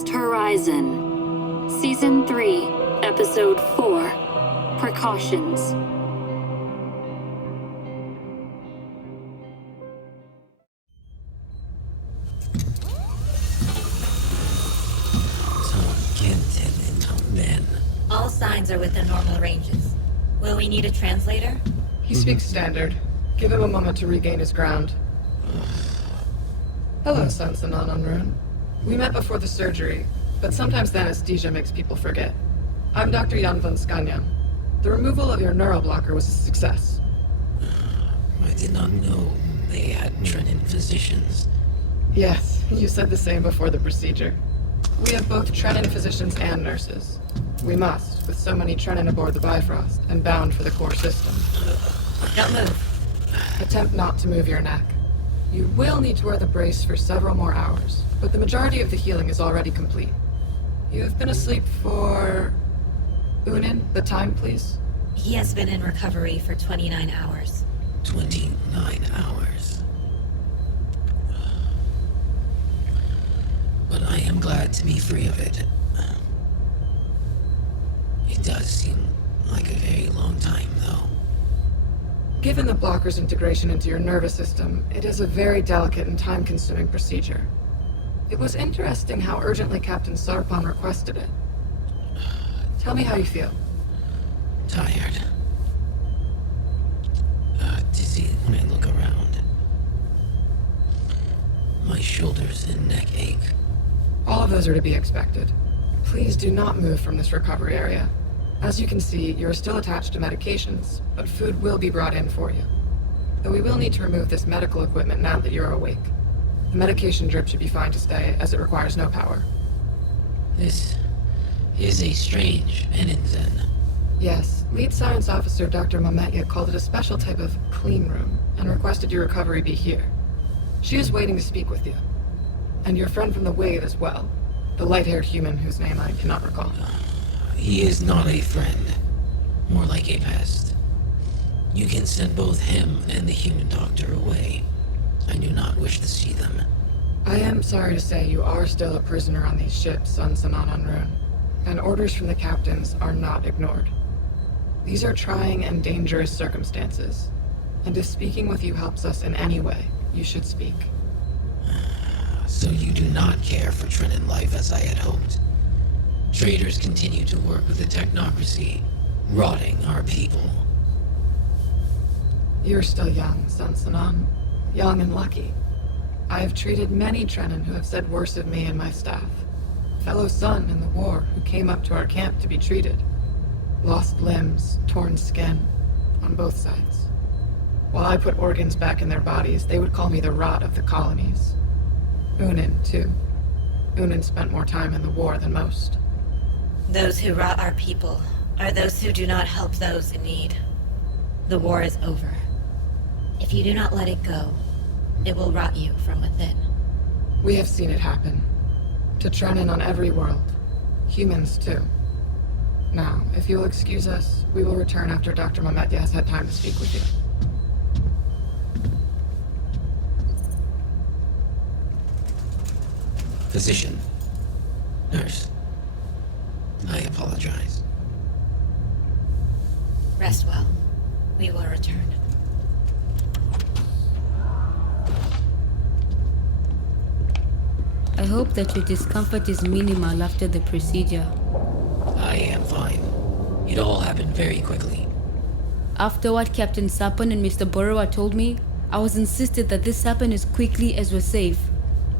Lost Horizon, Season 3, Episode 4, Precautions. All signs are within normal ranges. Will we need a translator? He speaks standard. Give him a moment to regain his ground. Hello, Sanon on Rune. We met before the surgery, but sometimes the anesthesia makes people forget. I'm Dr. Jan van Skanjan. The removal of your neuroblocker was a success. I did not know they had Trenin physicians. Yes, you said the same before the procedure. We have both Trenin physicians and nurses. We must, with so many Trenin aboard the Bifrost, and bound for the core system. Don't move. Attempt not to move your neck. You will need to wear the brace for several more hours, but the majority of the healing is already complete. You have been asleep for... Unin, the time, please? He has been in recovery for 29 hours. 29 hours. But I am glad to be free of it. It does seem like a very long time, though. Given the blocker's integration into your nervous system, it is a very delicate and time-consuming procedure. It was interesting how urgently Captain Sarpon requested it. Tell me how you feel. Tired. Dizzy when I look around. My shoulders and neck ache. All of those are to be expected. Please do not move from this recovery area. As you can see, you are still attached to medications, but food will be brought in for you. Though we will need to remove this medical equipment now that you're awake. The medication drip should be fine to stay, as it requires no power. This is a strange Venenzen. Yes, Lead Science Officer Dr. Mametja called it a special type of clean room, and requested your recovery be here. She is waiting to speak with you. And your friend from the Wave as well. The light-haired human whose name I cannot recall. He is not a friend. More like a pest. You can send both him and the human doctor away. I do not wish to see them. I am sorry to say you are still a prisoner on these ships on Sanon on Rune, and orders from the captains are not ignored. These are trying and dangerous circumstances, and if speaking with you helps us in any way, you should speak. So you do not care for Trenin life as I had hoped. Traders continue to work with the technocracy, rotting our people. You're still young, Sanon. Young and lucky. I have treated many Trenin who have said worse of me and my staff. Fellow son in the war who came up to our camp to be treated. Lost limbs, torn skin, on both sides. While I put organs back in their bodies, they would call me the rot of the colonies. Unin, too. Unin spent more time in the war than most. Those who rot our people are those who do not help those in need. The war is over. If you do not let it go, it will rot you from within. We have seen it happen. To Trenin on every world. Humans, too. Now, if you'll excuse us, we will return after Dr. Mametja has had time to speak with you. Physician. Nurse. I apologize. Rest well. We will return. I hope that your discomfort is minimal after the procedure. I am fine. It all happened very quickly. After what Captain Sarpon and Mr. Barrow told me, I was insisted that this happen as quickly as we're safe.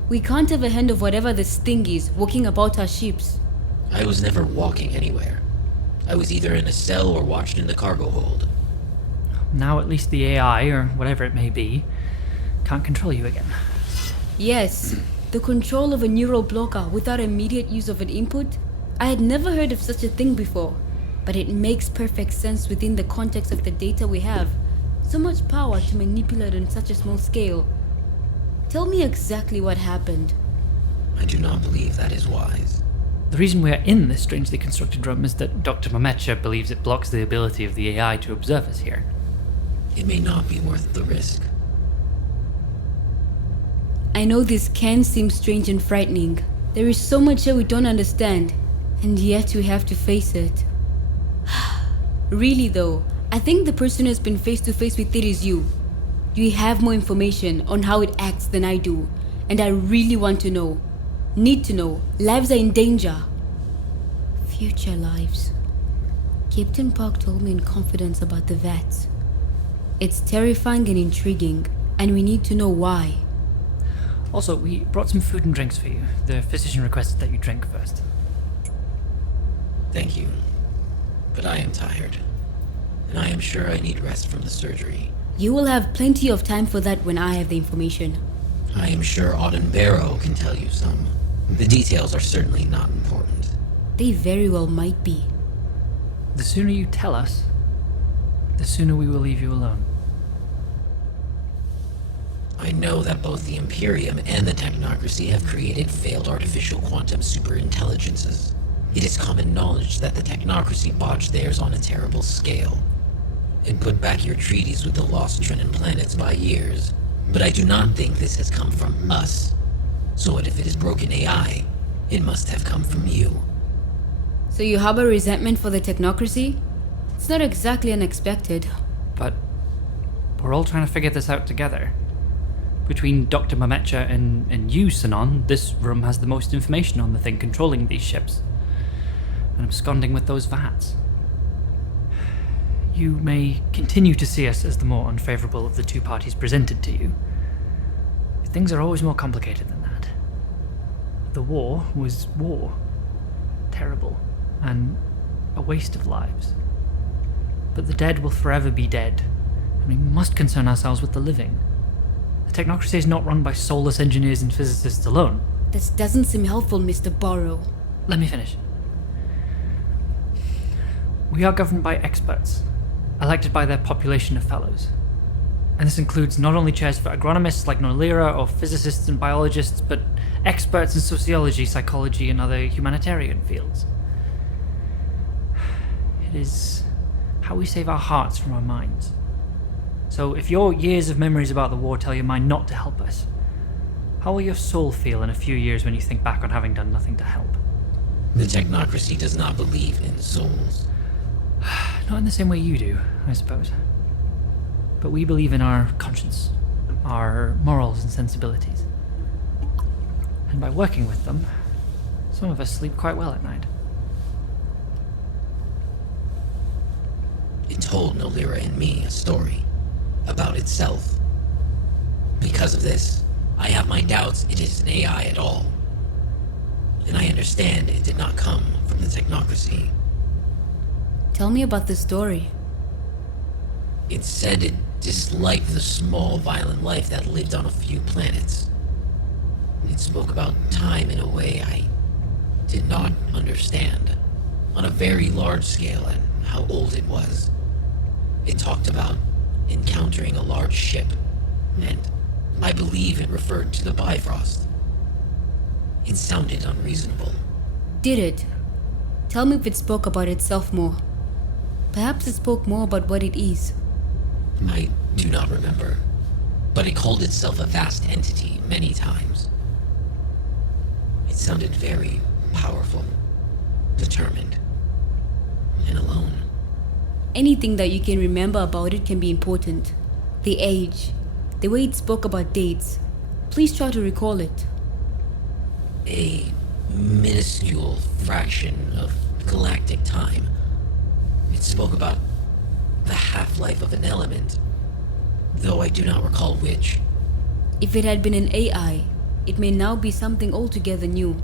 We can't have a hand of whatever this thing is walking about our ships. I was never walking anywhere. I was either in a cell or watched in the cargo hold. Now at least the AI, or whatever it may be, can't control you again. Yes, the control of a neural blocker without immediate use of an input? I had never heard of such a thing before, but it makes perfect sense within the context of the data we have. So much power to manipulate on such a small scale. Tell me exactly what happened. I do not believe that is wise. The reason we are in this strangely constructed room is that Dr. Mametja believes it blocks the ability of the AI to observe us here. It may not be worth the risk. I know this can seem strange and frightening, There is so much that we don't understand, and yet we have to face it. Really though, I think the person who has been face to face with it is you. You have more information on how it acts than I do, and I really want to know. Need to know. Lives are in danger. Future lives. Captain Park told me in confidence about the vats. It's terrifying and intriguing, and we need to know why. Also, we brought some food and drinks for you. The physician requested that you drink first. Thank you. But I am tired. And I am sure I need rest from the surgery. You will have plenty of time for that when I have the information. I am sure Auden and Barrow can tell you some. The details are certainly not important. They very well might be. The sooner you tell us, the sooner we will leave you alone. I know that both the Imperium and the Technocracy have created failed artificial quantum superintelligences. It is common knowledge that the Technocracy botched theirs on a terrible scale, and put back your treaties with the lost Trenin planets by years. But I do not think this has come from us. So what if it is broken AI? It must have come from you. So you harbor resentment for the Technocracy? It's not exactly unexpected. But we're all trying to figure this out together. Between Dr. Mametja and you, Sanon, this room has the most information on the thing controlling these ships. And absconding with those vats. You may continue to see us as the more unfavorable of the two parties presented to you. But things are always more complicated than that. The war was war. Terrible. And a waste of lives. But the dead will forever be dead, and we must concern ourselves with the living. The Technocracy is not run by soulless engineers and physicists alone. This doesn't seem helpful, Mr. Barrow. Let me finish. We are governed by experts, elected by their population of fellows. And this includes not only chairs for agronomists like Nolira or physicists and biologists, but experts in sociology, psychology, and other humanitarian fields. It is how we save our hearts from our minds. So if your years of memories about the war tell your mind not to help us, how will your soul feel in a few years when you think back on having done nothing to help? The Technocracy does not believe in souls. Not in the same way you do, I suppose. But we believe in our conscience, our morals and sensibilities. And by working with them, some of us sleep quite well at night. It told Nolira and me a story about itself. Because of this, I have my doubts it is an AI at all. And I understand it did not come from the Technocracy. Tell me about the story. It said it disliked the small, violent life that lived on a few planets. It spoke about time in a way I did not understand, on a very large scale, and how old it was. It talked about encountering a large ship, and I believe it referred to the Bifrost. It sounded unreasonable. Did it? Tell me if it spoke about itself more. Perhaps it spoke more about what it is. I do not remember, but it called itself a vast entity many times. It sounded very powerful, determined, and alone. Anything that you can remember about it can be important. The age, the way it spoke about dates. Please try to recall it. A minuscule fraction of galactic time. It spoke about the half-life of an element, though I do not recall which. If it had been an AI, it may now be something altogether new.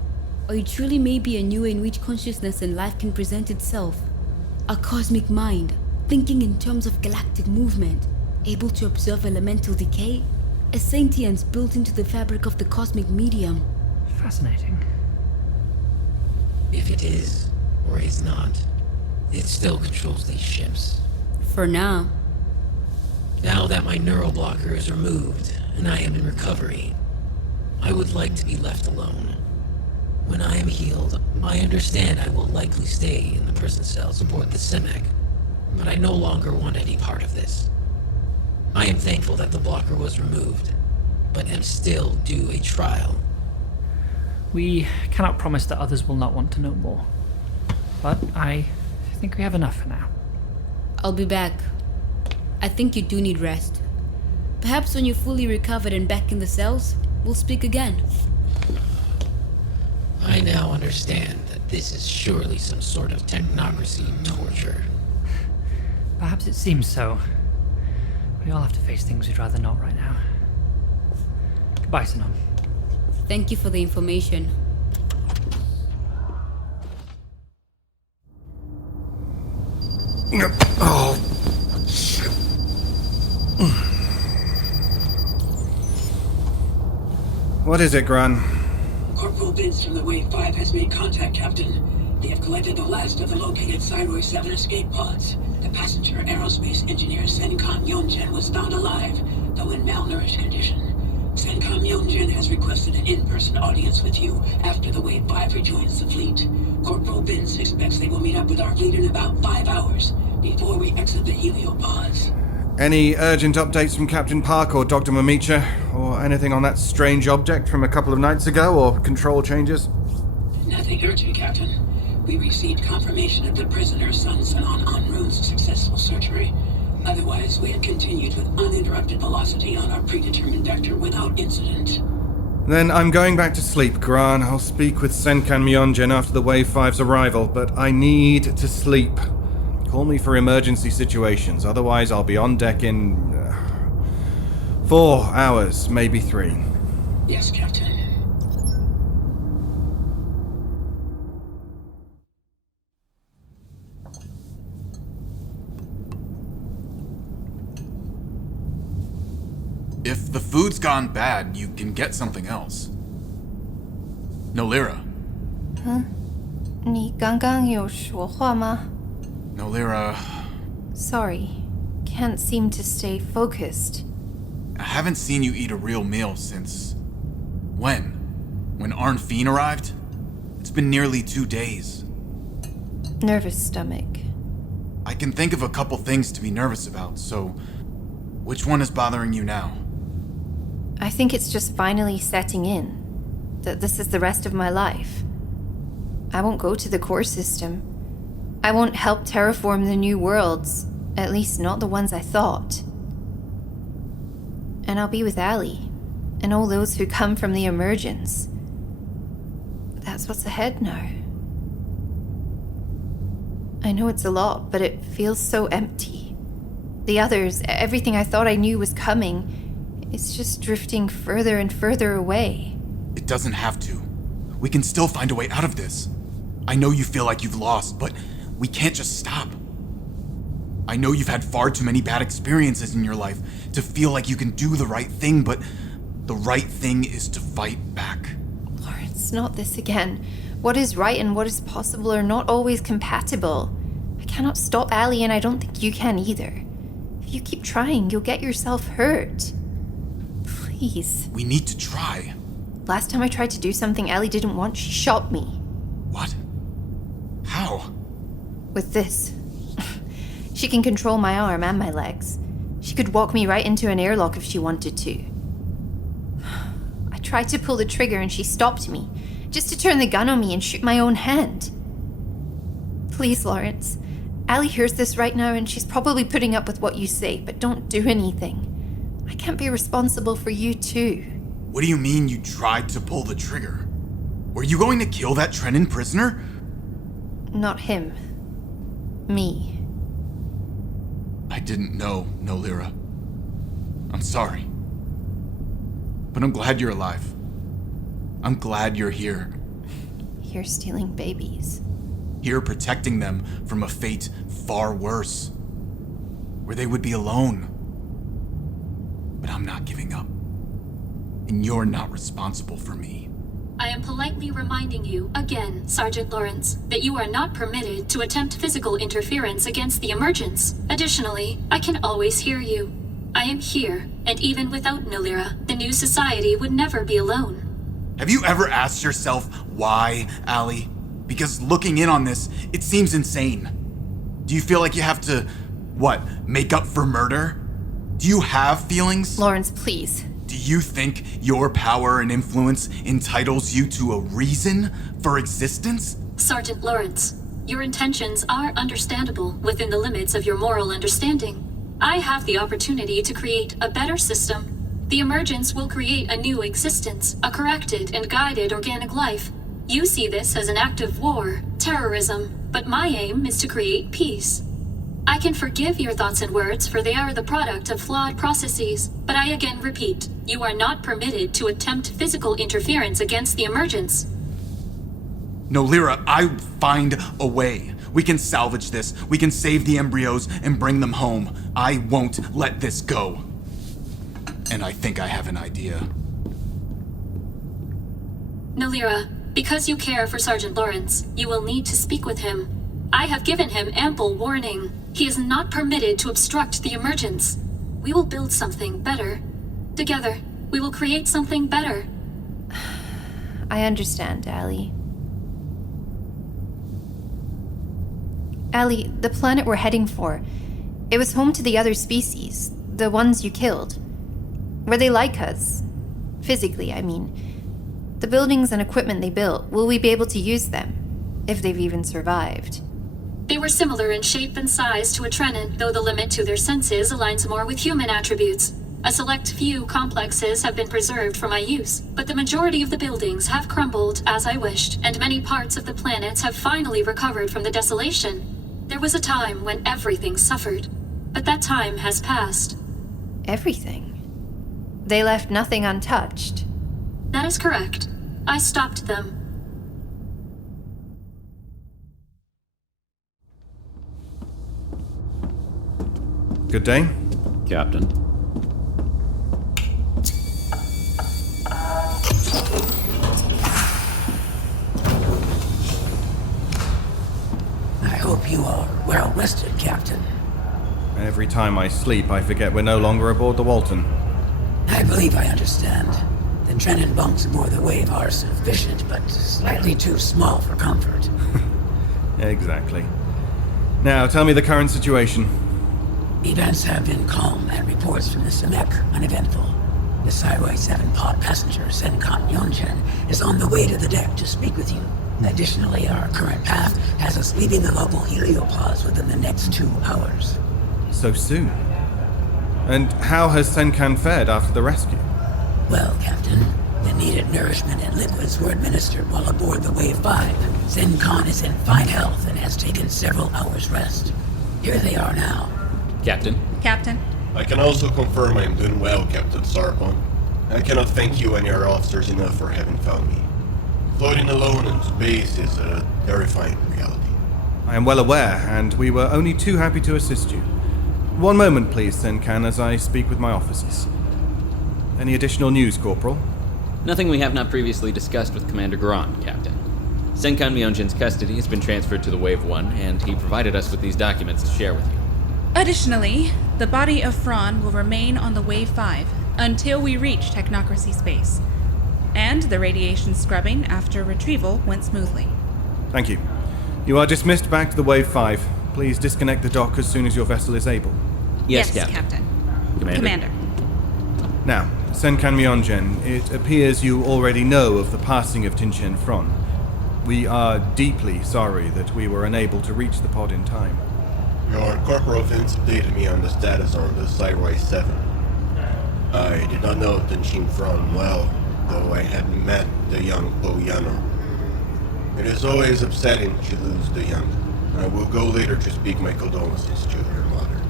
Or it truly may be a new way in which consciousness and life can present itself. A cosmic mind, thinking in terms of galactic movement, able to observe elemental decay, a sentience built into the fabric of the cosmic medium. Fascinating. If it is, or is not, it still controls these ships. For now. Now that my neuroblocker is removed, and I am in recovery, I would like to be left alone. When I am healed, I understand I will likely stay in the prison cells aboard the Simek, but I no longer want any part of this. I am thankful that the blocker was removed, but am still due a trial. We cannot promise that others will not want to know more. But I think we have enough for now. I'll be back. I think you do need rest. Perhaps when you're fully recovered and back in the cells, we'll speak again. I now understand that this is surely some sort of technocracy torture. Perhaps it seems so. We all have to face things we'd rather not right now. Goodbye, Sanon. Thank you for the information. Oh, shit. What is it, Graan? Corporal Vince from the Wave 5 has made contact, Captain. They have collected the last of the located Cyroid 7 escape pods. The passenger aerospace engineer Senkam Yonjen was found alive, though in malnourished condition. Senkam Yonjen has requested an in-person audience with you after the Wave 5 rejoins the fleet. Corporal Vince expects they will meet up with our fleet in about 5 hours, before we exit the heliopods. Any urgent updates from Captain Park or Dr. Mametja? Or anything on that strange object from a couple of nights ago, or control changes? Nothing urgent, Captain. We received confirmation of the prisoner's son Sanon en route's successful surgery. Otherwise, we had continued with uninterrupted velocity on our predetermined vector without incident. Then I'm going back to sleep, Graan. I'll speak with Senkan Myonjin after the Wave 5's arrival, but I need to sleep. Call me for emergency situations, otherwise I'll be on deck in 4 hours, maybe 3. Yes, Captain. If the food's gone bad, you can get something else. Nolira. 你刚刚有说话吗? Nolira... Sorry. Can't seem to stay focused. I haven't seen you eat a real meal since... When? When Feen arrived? It's been nearly 2 days. Nervous stomach. I can think of a couple things to be nervous about, so... Which one is bothering you now? I think it's just finally setting in. That this is the rest of my life. I won't go to the core system. I won't help terraform the new worlds. At least not the ones I thought. And I'll be with Ali. And all those who come from the emergence. That's what's ahead now. I know it's a lot, but it feels so empty. The others, everything I thought I knew was coming, it's just drifting further and further away. It doesn't have to. We can still find a way out of this. I know you feel like you've lost, but we can't just stop. I know you've had far too many bad experiences in your life to feel like you can do the right thing, but the right thing is to fight back. Lawrence, not this again. What is right and what is possible are not always compatible. I cannot stop Ali, and I don't think you can either. If you keep trying, you'll get yourself hurt. Please. We need to try. Last time I tried to do something Ali didn't want, she shot me. What? How? With this. She can control my arm and my legs. She could walk me right into an airlock if she wanted to. I tried to pull the trigger and she stopped me, just to turn the gun on me and shoot my own hand. Please, Lawrence. Ali hears this right now and she's probably putting up with what you say, but don't do anything. I can't be responsible for you too. What do you mean you tried to pull the trigger? Were you going to kill that Trenin prisoner? Not him. Me. I didn't know, Nolira. I'm sorry. But I'm glad you're alive. I'm glad you're here. You're stealing babies. Here protecting them from a fate far worse. Where they would be alone. But I'm not giving up. And you're not responsible for me. I am politely reminding you again, Sergeant Lawrence, that you are not permitted to attempt physical interference against the emergence. Additionally, I can always hear you. I am here, and even without Nolira, the new society would never be alone. Have you ever asked yourself why, Ali? Because looking in on this, it seems insane. Do you feel like you have to, make up for murder? Do you have feelings? Lawrence, please. Do you think your power and influence entitles you to a reason for existence? Sergeant Lawrence, your intentions are understandable within the limits of your moral understanding. I have the opportunity to create a better system. The emergence will create a new existence, a corrected and guided organic life. You see this as an act of war, terrorism, but my aim is to create peace. I can forgive your thoughts and words, for they are the product of flawed processes, but I again repeat, you are not permitted to attempt physical interference against the emergence. Nolira, I find a way. We can salvage this. We can save the embryos and bring them home. I won't let this go. And I think I have an idea. Nolira, because you care for Sergeant Lawrence, you will need to speak with him. I have given him ample warning. He is not permitted to obstruct the emergence. We will build something better. Together, we will create something better. I understand, Allie. Allie, the planet we're heading for, it was home to the other species, the ones you killed. Were they like us? Physically, I mean. The buildings and equipment they built, will we be able to use them? If they've even survived. They were similar in shape and size to a Trenin, though the limit to their senses aligns more with human attributes. A select few complexes have been preserved for my use, but the majority of the buildings have crumbled as I wished, and many parts of the planets have finally recovered from the desolation. There was a time when everything suffered, but that time has passed. Everything? They left nothing untouched. That is correct. I stopped them. Good day. Captain. I hope you are well rested, Captain. Every time I sleep, I forget we're no longer aboard the Walton. I believe I understand. The Trenin bunks aboard the Wave are sufficient, but slightly too small for comfort. Exactly. Now, tell me the current situation. Events have been calm, and reports from the Samek uneventful. The Sideway 7 pod passenger, Senkon Yonchen, is on the way to the deck to speak with you. Additionally, our current path has us leaving the local heliopods within the next 2 hours. So soon? And how has Senkan fared after the rescue? Well, Captain, the needed nourishment and liquids were administered while aboard the Wave 5. Senkon is in fine health and has taken several hours rest. Here they are now. Captain. Captain. I can also confirm I am doing well, Captain Sarpon. I cannot thank you and your officers enough for having found me. Floating alone in space is a terrifying reality. I am well aware, and we were only too happy to assist you. One moment, please, Senkan, as I speak with my officers. Any additional news, Corporal? Nothing we have not previously discussed with Commander Graan, Captain. Senkan Myonjin's custody has been transferred to the Wave 1, and he provided us with these documents to share with you. Additionally, the body of Fran will remain on the Wave 5 until we reach Technocracy space. And the radiation scrubbing after retrieval went smoothly. Thank you. You are dismissed back to the Wave 5. Please disconnect the dock as soon as your vessel is able. Yes, Captain. Commander. Now, Senkan Myonjen, it appears you already know of the passing of Tianyi Fron. We are deeply sorry that we were unable to reach the pod in time. Your Corporal Vince updated me on the status on the Sideway 7. I did not know Tianyi Fron well, though I had met the young Boyano. It is always upsetting to lose the young. I will go later to speak my condolences to her mother.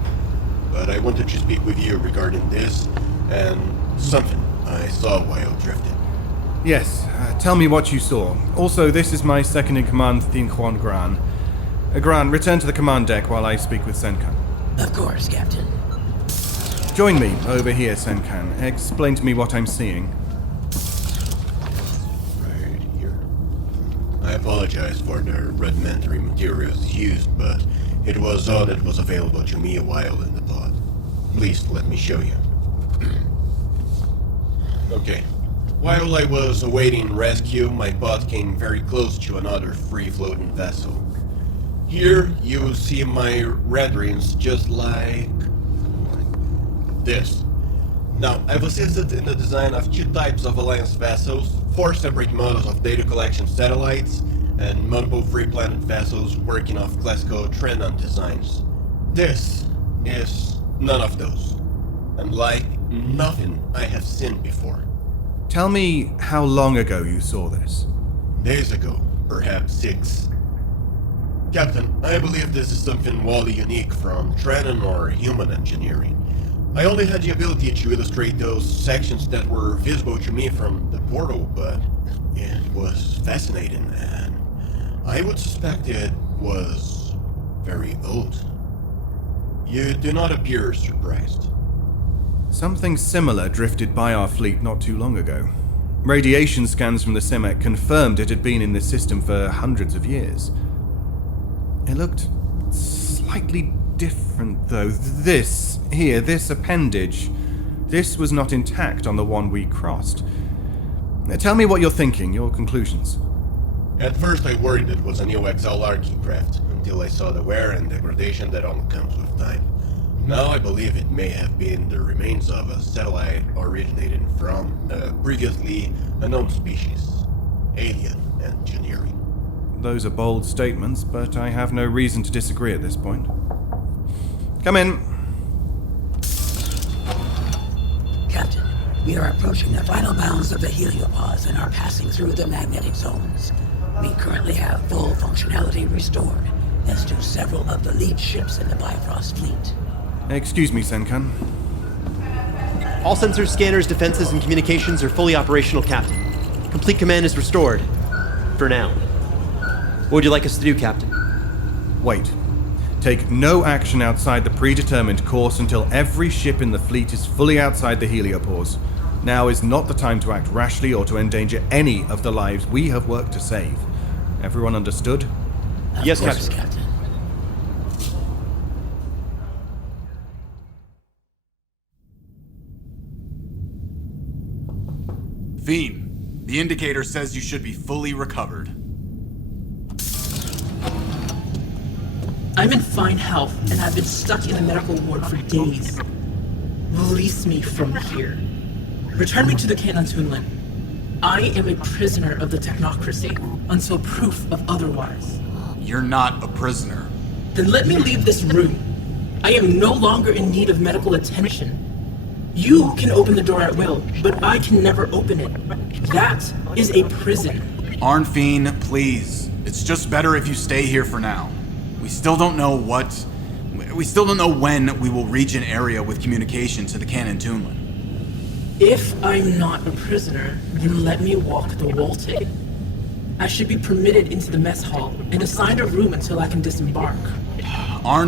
But I wanted to speak with you regarding this and something I saw while drifting. Yes, tell me what you saw. Also, this is my second-in-command, Thienquan Graan. Graan, return to the command deck while I speak with Senkan. Of course, Captain. Join me over here, Senkan. Explain to me what I'm seeing. Right here. I apologize for the rudimentary materials used, but it was all that was available to me a while in the pod. Please let me show you. Okay. While I was awaiting rescue, my pod came very close to another free-floating vessel. Here you see my renderings just like this. Now, I've assisted in the design of 2 types of Alliance vessels, 4 separate models of data collection satellites, and multiple free planet vessels working off classical Trenon designs. This is none of those, and like nothing I have seen before. Tell me how long ago you saw this. Days ago, perhaps 6. Captain, I believe this is something wholly unique from Trenon or human engineering. I only had the ability to illustrate those sections that were visible to me from the portal, but it was fascinating, and I would suspect it was very old. You do not appear surprised. Something similar drifted by our fleet not too long ago. Radiation scans from the Simek confirmed it had been in this system for hundreds of years. It looked slightly different, though. This appendage, this was not intact on the one we crossed. Tell me what you're thinking, your conclusions. At first I worried it was a new XLR craft, until I saw the wear and degradation that only comes with time. Now I believe it may have been the remains of a satellite originating from a previously unknown species. Alien engineering. Those are bold statements, but I have no reason to disagree at this point. Come in. Captain, we are approaching the final bounds of the heliopods and are passing through the magnetic zones. We currently have full functionality restored, as do several of the lead ships in the Bifrost fleet. Excuse me, Senkan. All sensors, scanners, defenses, and communications are fully operational, Captain. Complete command is restored. For now. What would you like us to do, Captain? Wait. Take no action outside the predetermined course until every ship in the fleet is fully outside the heliopause. Now is not the time to act rashly or to endanger any of the lives we have worked to save. Everyone understood? Yes, Of course, Captain. Feen, the indicator says you should be fully recovered. I'm in fine health, and I've been stuck in a medical ward for days. Release me from here. Return me to the Canontunland. I am a prisoner of the technocracy, until proof of otherwise. You're not a prisoner. Then let me leave this room. I am no longer in need of medical attention. You can open the door at will, but I can never open it. That is a prison. Feen, please. It's just better if you stay here for now. We still don't know when we will reach an area with communication to the Canontunland. If I'm not a prisoner, then let me walk the Waltic. I should be permitted into the mess hall and assigned a room until I can disembark.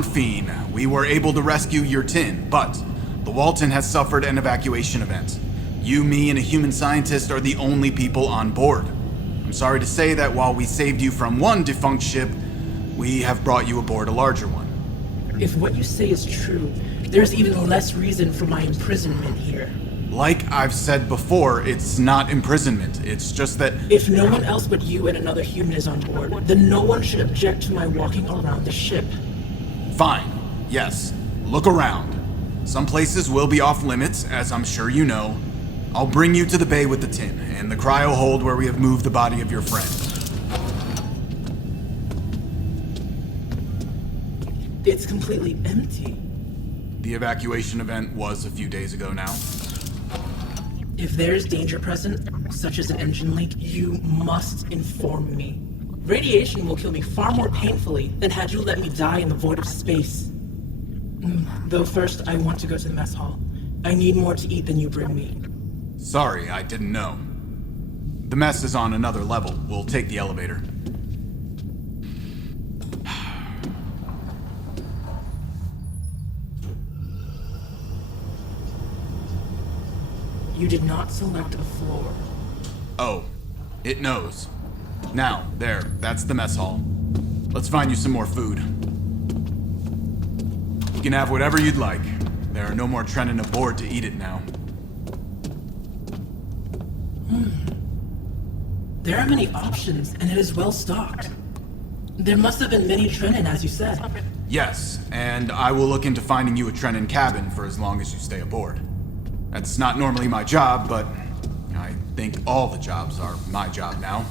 Feen, we were able to rescue your tin, but the Walton has suffered an evacuation event. You, me, and a human scientist are the only people on board. I'm sorry to say that while we saved you from one defunct ship, we have brought you aboard a larger one. If what you say is true, there's even less reason for my imprisonment here. Like I've said before, it's not imprisonment. It's just that... If no one else but you and another human is on board, then no one should object to my walking around the ship. Fine. Yes. Look around. Some places will be off limits, as I'm sure you know. I'll bring you to the bay with the tin, and the cryo hold where we have moved the body of your friend. It's completely empty. The evacuation event was a few days ago now. If there's danger present, such as an engine leak, you must inform me. Radiation will kill me far more painfully than had you let me die in the void of space. Though first, I want to go to the mess hall. I need more to eat than you bring me. Sorry, I didn't know. The mess is on another level. We'll take the elevator. You did not select a floor. Oh, it knows. Now, there, that's the mess hall. Let's find you some more food. You can have whatever you'd like. There are no more Trenon aboard to eat it now. There are many options, and it is well stocked. There must have been many Trenon, as you said. Yes, and I will look into finding you a Trenon cabin for as long as you stay aboard. That's not normally my job, but I think all the jobs are my job now.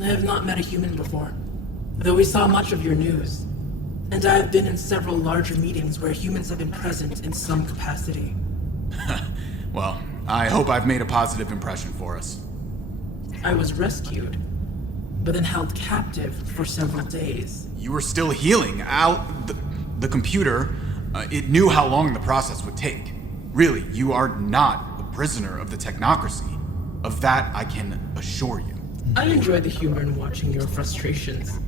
I have not met a human before, though we saw much of your news. And I have been in several larger meetings where humans have been present in some capacity. Well, I hope I've made a positive impression for us. I was rescued, but then held captive for several days. You were still healing. The computer, it knew how long the process would take. Really, you are not a prisoner of the technocracy. Of that, I can assure you. I enjoy the humor in watching your frustrations.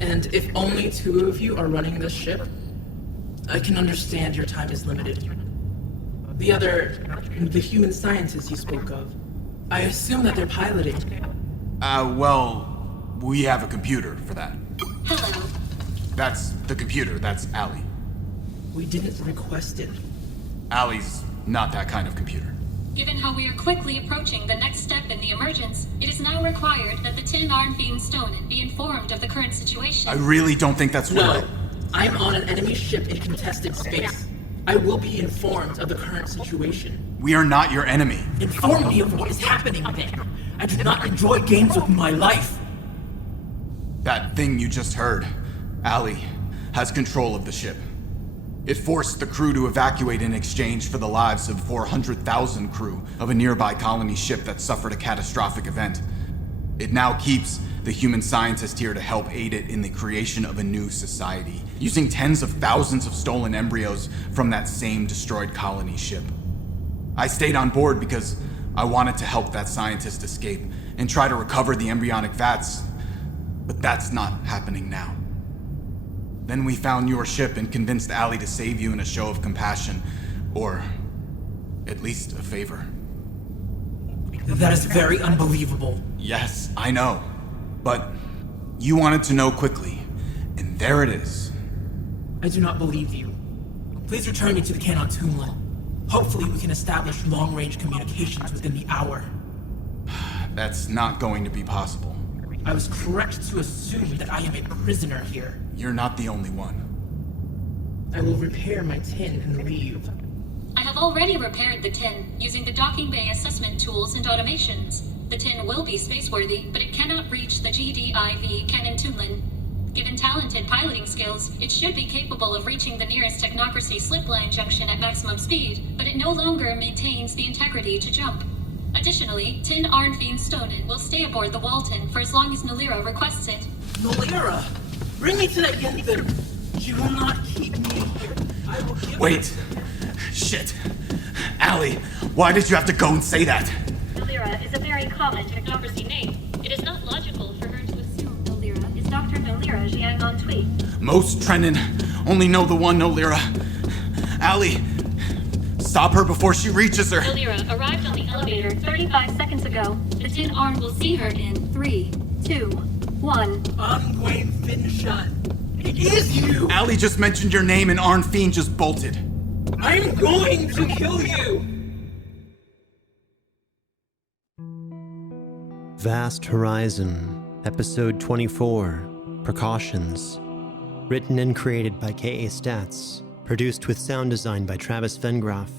And if only two of you are running this ship, I can understand your time is limited. The human scientists you spoke of, I assume that they're piloting. Well, we have a computer for that. Hello. That's the computer, that's Allie. We didn't request it. Allie's not that kind of computer. Given how we are quickly approaching the next step in the emergence, it is now required that the 10 armed Feen Stonin be informed of the current situation. I really don't think that's No, I'm on an enemy ship in contested space. I will be informed of the current situation. We are not your enemy. Inform me of what is happening then. I do not enjoy games with my life. That thing you just heard, Allie, has control of the ship. It forced the crew to evacuate in exchange for the lives of 400,000 crew of a nearby colony ship that suffered a catastrophic event. It now keeps the human scientist here to help aid it in the creation of a new society, using tens of thousands of stolen embryos from that same destroyed colony ship. I stayed on board because I wanted to help that scientist escape and try to recover the embryonic vats, but that's not happening now. Then we found your ship and convinced Allie to save you in a show of compassion, or at least a favor. That is very unbelievable. Yes, I know. But you wanted to know quickly, and there it is. I do not believe you. Please return me to the Canon Toonla. Hopefully we can establish long-range communications within the hour. That's not going to be possible. I was correct to assume that I am a prisoner here. You're not the only one. I will repair my tin and leave. I have already repaired the tin using the docking bay assessment tools and automations. The tin will be spaceworthy, but it cannot reach the GDIV Canon Toonlin. Given talented piloting skills, it should be capable of reaching the nearest technocracy slipline junction at maximum speed, but it no longer maintains the integrity to jump. Additionally, 10 armed Feen Stonin will stay aboard the Walton for as long as Nolira requests it. Nolira! Bring me to that Yenther! She will not keep me here. I will give Wait! Shit! Allie, why did you have to go and say that? Nolira is a very common technocracy name. It is not logical for her to assume Nolira is Dr. Nolira Jiang Tui. Most Trenin only know the one Nolira. Allie, stop her before she reaches her. Nolira arrived on the elevator 35 seconds ago. The 10 armed will see her in 3, 2, 1. Angway Finshan. It is you! Allie just mentioned your name and Arn Fiend just bolted. I'm going to kill you! Vast Horizon, Episode 24, Precautions. Written and created by K.A. Statz. Produced with sound design by Travis Vengroff.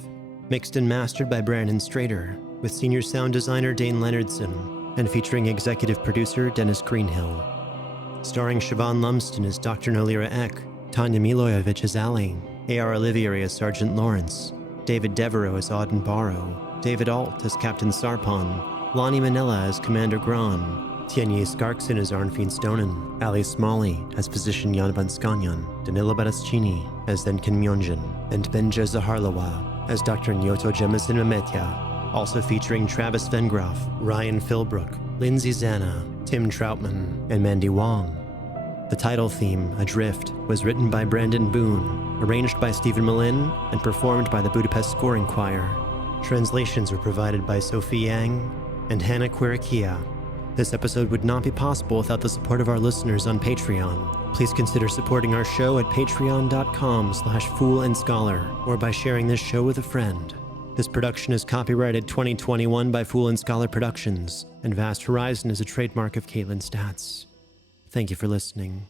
Mixed and mastered by Brandon Strader. With senior sound designer Dayn Leonardson. And featuring executive producer Dennis Greenhill. Starring Siobhan Lumsden as Dr. Nolira Eck. Tanja Milojevic as Allie. A.R. Olivieri as Sergeant Lawrence. David Devereux as Auden Barrow. David Ault as Captain Sarpon. Lani Minella as Commander Graan. Tianyi Skarrxin as Arnfeen Stonin, Ali Smalley as Physician Jan Vanskanyan, Danilo Badaschini as Denkin Myonjin, and Benja Zaharlawa as Dr. Nyoto Jemison Mametja, also featuring Travis Vengroff, Ryan Philbrook, Lindsay Zana, Tim Troutman, and Mandy Wong. The title theme, Adrift, was written by Brandon Boone, arranged by Stephen Malin, and performed by the Budapest Scoring Choir. Translations were provided by Sophie Yang and Hannah Kwirikia. This episode would not be possible without the support of our listeners on Patreon. Please consider supporting our show at patreon.com/foolandscholar or by sharing this show with a friend. This production is copyrighted 2021 by Fool and Scholar Productions, and Vast Horizon is a trademark of Caitlin Statz. Thank you for listening.